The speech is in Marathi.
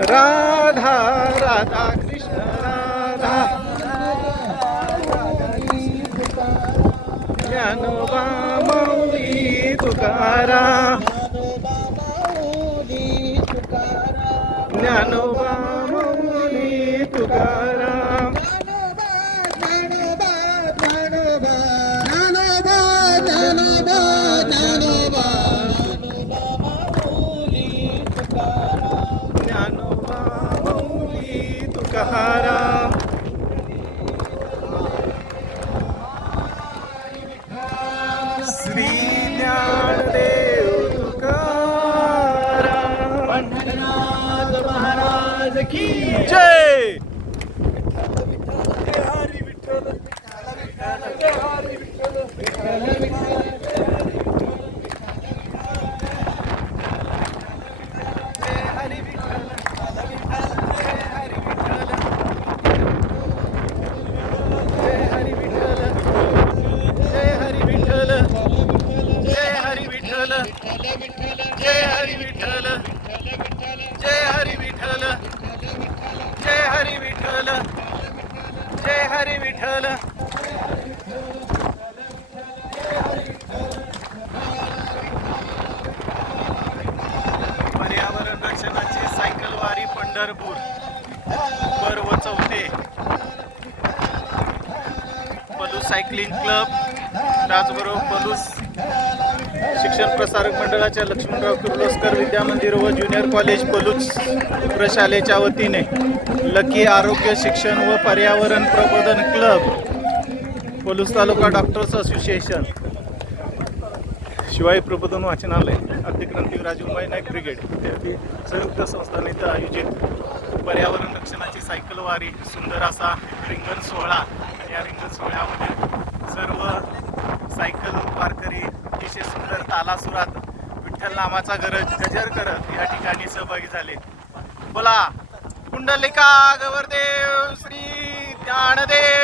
राधा राधा कृष्ण राधा। ज्ञानोबा माऊली तुकारा। ज्ञानोबा माऊली तुकारा। श्री ज्ञानदेव तुकाराम. महाराज की जय जय हरी विठ्ठल जय हरी विठ्ठल जय हरी विठ्ठल जय हरी विठ्ठल जय हरी विठ्ठल जय हरी विठ्ठल पर्यावरण रक्षणाची सायकल वारी पंढरपूर पर्व चौथे. पलू सायकलिंग क्लब त्याचबरोबर पलूस शिक्षण प्रसारक मंडळाच्या लक्ष्मणराव किर्लोस्कर विद्यामंदिर व ज्युनियर कॉलेज पलूस प्रशालेच्या वतीने लकी आरोग्य शिक्षण व पर्यावरण प्रबोधन club Palus taluka doctors association. शिवाय प्रबोधन वाचनालय अतिक्रांती राजूभाई नाईक ब्रिगेड इत्यादी संयुक्त संस्थांनी आयोजित पर्यावरण रक्षणाची सायकल वारी सुंदर असा रिंगण सोहळा या रिंगण सोहळ्यामध्ये सर्व सायकल वारकरी अतिशय सुंदर तालासुरात विठ्ठल नामाचा गरज गजर करत या ठिकाणी सहभागी झाले. बोला कुंडलिका गवरदेव श्री ज्ञानदेव.